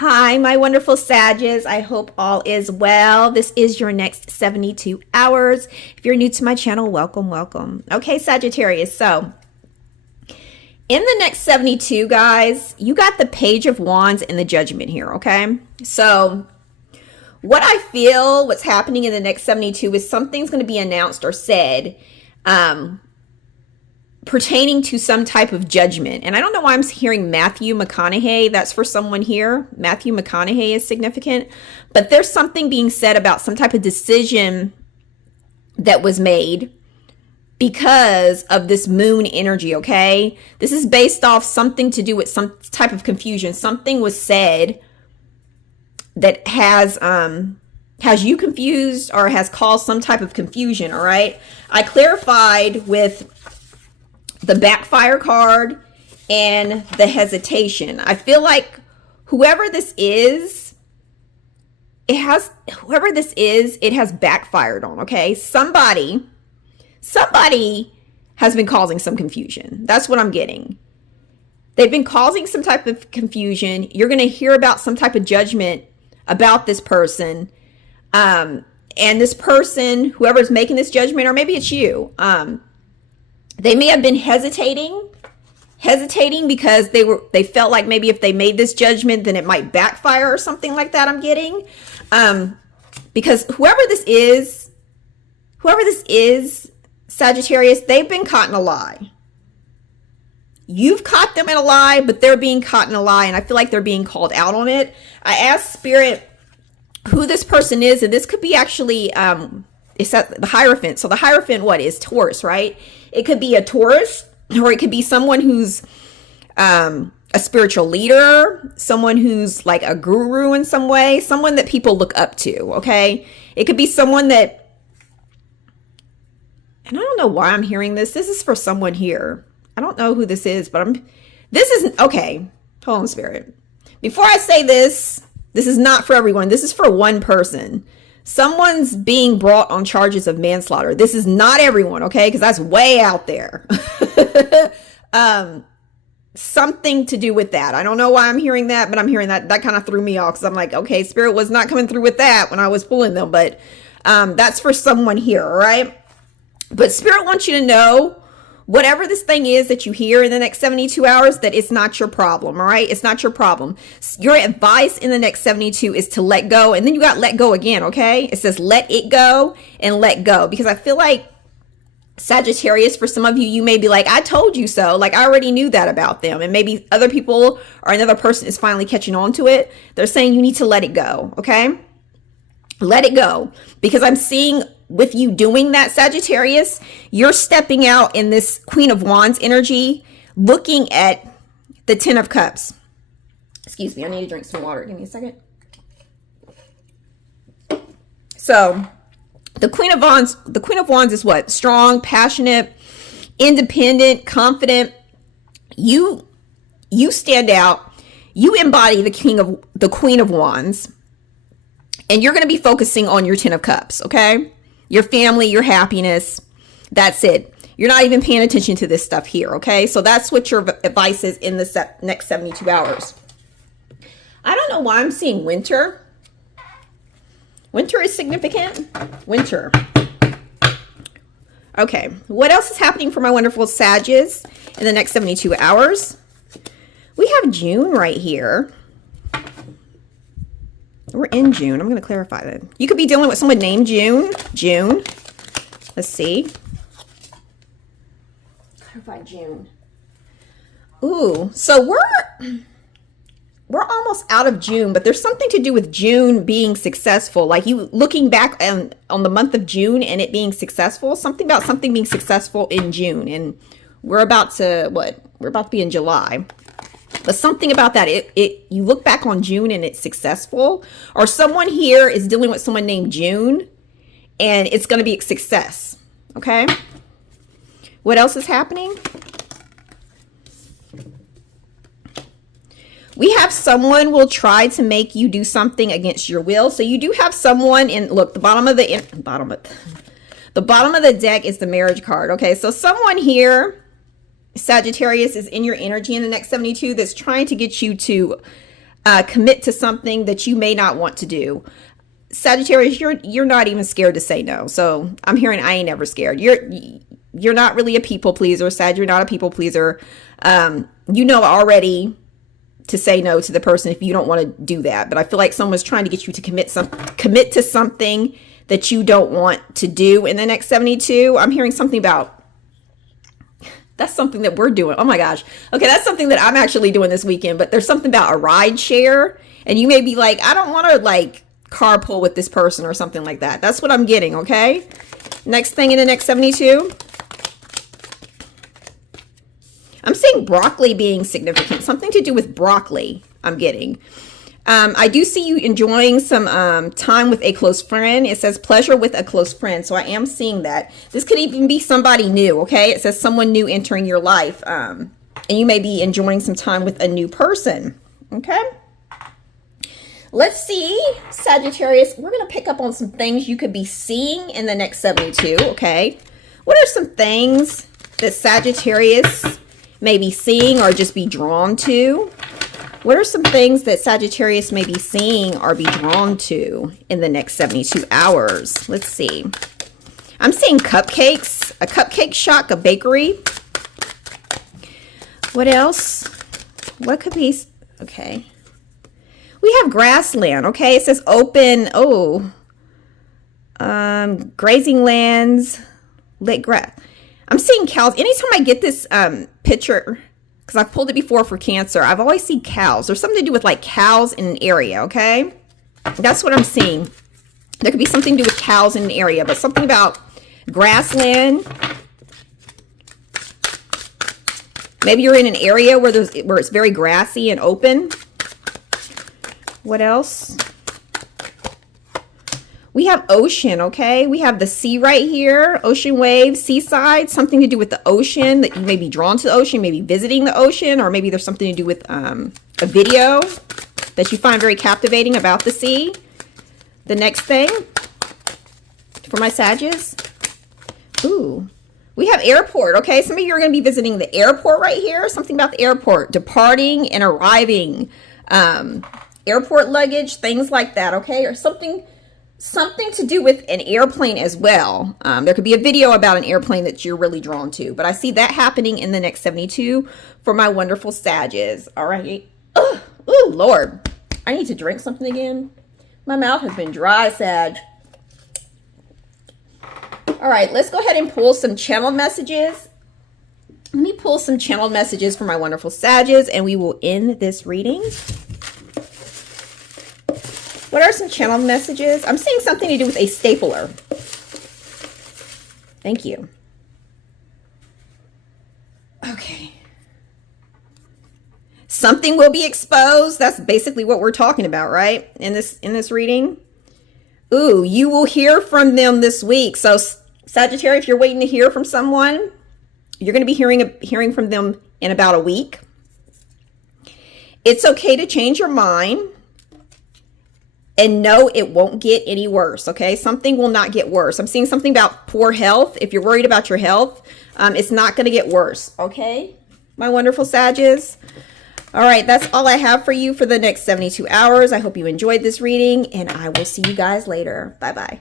Hi, my wonderful Sages. I hope all is well. This is your next 72 hours. If you're new to my channel, welcome, welcome. Okay, Sagittarius. So, in the next 72, guys, you got the Page of Wands and the Judgment here, okay? So, what I feel what's happening in the next 72 is something's going to be announced or said pertaining to some type of judgment. And I don't know why I'm hearing Matthew McConaughey. That's for someone here. Matthew McConaughey is significant. But there's something being said about some type of decision that was made because of this moon energy, okay? This is based off something to do with some type of confusion. Something was said that has you confused or has caused some type of confusion, all right? I clarified with the backfire card and the hesitation. I feel like whoever this is, it has backfired on, okay? Somebody has been causing some confusion. That's what I'm getting. They've been causing some type of confusion. You're going to hear about some type of judgment about this person. And this person, whoever's making this judgment, or maybe it's you, they may have been hesitating because they felt like maybe if they made this judgment, then it might backfire or something like that. I'm getting, because whoever this is, Sagittarius, they've been caught in a lie. You've caught them in a lie, but they're being caught in a lie, and I feel like they're being called out on it. I asked Spirit who this person is, and this could be actually, it's at the Hierophant. So the Hierophant, what is Taurus, right? It could be a Taurus, or it could be someone who's a spiritual leader, someone who's like a guru in some way, someone that people look up to, okay? It could be someone that, and I don't know why I'm hearing this. This is for someone here. I don't know who this is, but this is, okay, hold on, Spirit. Before I say this, this is not for everyone. This is for one person. Someone's being brought on charges of manslaughter. This is not everyone, okay? Because that's way out there. Something to do with that. I don't know why I'm hearing that, but I'm hearing that. That kind of threw me off because I'm like, okay, Spirit was not coming through with that when I was pulling them. But that's for someone here, all right? But Spirit wants you to know, whatever this thing is that you hear in the next 72 hours, that it's not your problem, all right? It's not your problem. Your advice in the next 72 is to let go. And then you got let go again, okay? It says let it go and let go. Because I feel like, Sagittarius, for some of you, you may be like, I told you so. Like, I already knew that about them. And maybe other people or another person is finally catching on to it. They're saying you need to let it go, okay? Let it go. Because I'm seeing with you doing that, Sagittarius, you're stepping out in this Queen of Wands energy, looking at the Ten of Cups. Excuse me, I need to drink some water. Give me a second. So, the Queen of Wands is what? Strong, passionate, independent, confident. You stand out. You embody the Queen of Wands. And you're going to be focusing on your Ten of Cups, okay? Your family, your happiness. That's it. You're not even paying attention to this stuff here, okay? So that's what your advice is in the next 72 hours. I don't know why I'm seeing winter. Winter is significant. Winter. Okay. What else is happening for my wonderful Sages in the next 72 hours? We have June right here. We're in June. I'm going to clarify that. You could be dealing with someone named June. June. Let's see. Clarify June. Ooh, so we're almost out of June, but there's something to do with June being successful. Like you looking back on the month of June and it being successful. Something about something being successful in June. And we're about to, We're about to be in July. But something about that, you look back on June and it's successful, or someone here is dealing with someone named June and it's going to be a success. Okay. What else is happening? We have someone will try to make you do something against your will. So you do have someone in, look, the bottom of the deck is the marriage card. Okay. So someone here, Sagittarius, is in your energy in the next 72 that's trying to get you to commit to something that you may not want to do. Sagittarius, you're not even scared to say no. So I'm hearing I ain't ever scared. You're not really a people pleaser, Sag. You're not a people pleaser. You know already to say no to the person if you don't want to do that. But I feel like someone's trying to get you to commit to something that you don't want to do in the next 72. I'm hearing something about, that's something that we're doing. Oh my gosh. Okay, that's something that I'm actually doing this weekend, but there's something about a ride share, and you may be like, I don't want to like carpool with this person or something like that. That's what I'm getting, okay? Next thing in the next 72. I'm seeing broccoli being significant. Something to do with broccoli, I'm getting. I do see you enjoying some time with a close friend. It says pleasure with a close friend. So I am seeing that. This could even be somebody new, okay? It says someone new entering your life. And you may be enjoying some time with a new person, okay? Let's see, Sagittarius. We're going to pick up on some things you could be seeing in the next 72, okay? What are some things that Sagittarius may be seeing or just be drawn to? What are some things that Sagittarius may be seeing or be drawn to in the next 72 hours? Let's see. I'm seeing cupcakes, a cupcake shop, a bakery. What else? What could be? Okay. We have grassland, okay? It says open, grazing lands, lit grass. I'm seeing cows. Anytime I get this picture, because I've pulled it before for Cancer, I've always seen cows. There's something to do with like cows in an area, okay? That's what I'm seeing. There could be something to do with cows in an area, but something about grassland. Maybe you're in an area where it's very grassy and open. What else? We have ocean, okay? We have the sea right here, ocean waves, seaside, something to do with the ocean, that you may be drawn to the ocean, maybe visiting the ocean, or maybe there's something to do with a video that you find very captivating about the sea. The next thing for my Sagittarius. Ooh, we have airport, okay? Some of you are going to be visiting the airport right here. Something about the airport, departing and arriving, airport luggage, things like that, okay? Or something to do with an airplane as well. There could be a video about an airplane that you're really drawn to, but I see that happening in the next 72 for my wonderful Sagittarius. All right. Oh, Lord. I need to drink something again. My mouth has been dry, Sag. All right, let's go ahead and pull some channel messages. Let me pull some channel messages for my wonderful Sagittarius, and we will end this reading. What are some channel messages? I'm seeing something to do with a stapler. Thank you. Okay. Something will be exposed. That's basically what we're talking about, right? In this reading. Ooh, you will hear from them this week. So Sagittarius, if you're waiting to hear from someone, you're going to be hearing from them in about a week. It's okay to change your mind. And no, it won't get any worse, okay? Something will not get worse. I'm seeing something about poor health. If you're worried about your health, it's not going to get worse, okay? My wonderful Sagittarius. All right, that's all I have for you for the next 72 hours. I hope you enjoyed this reading, and I will see you guys later. Bye-bye.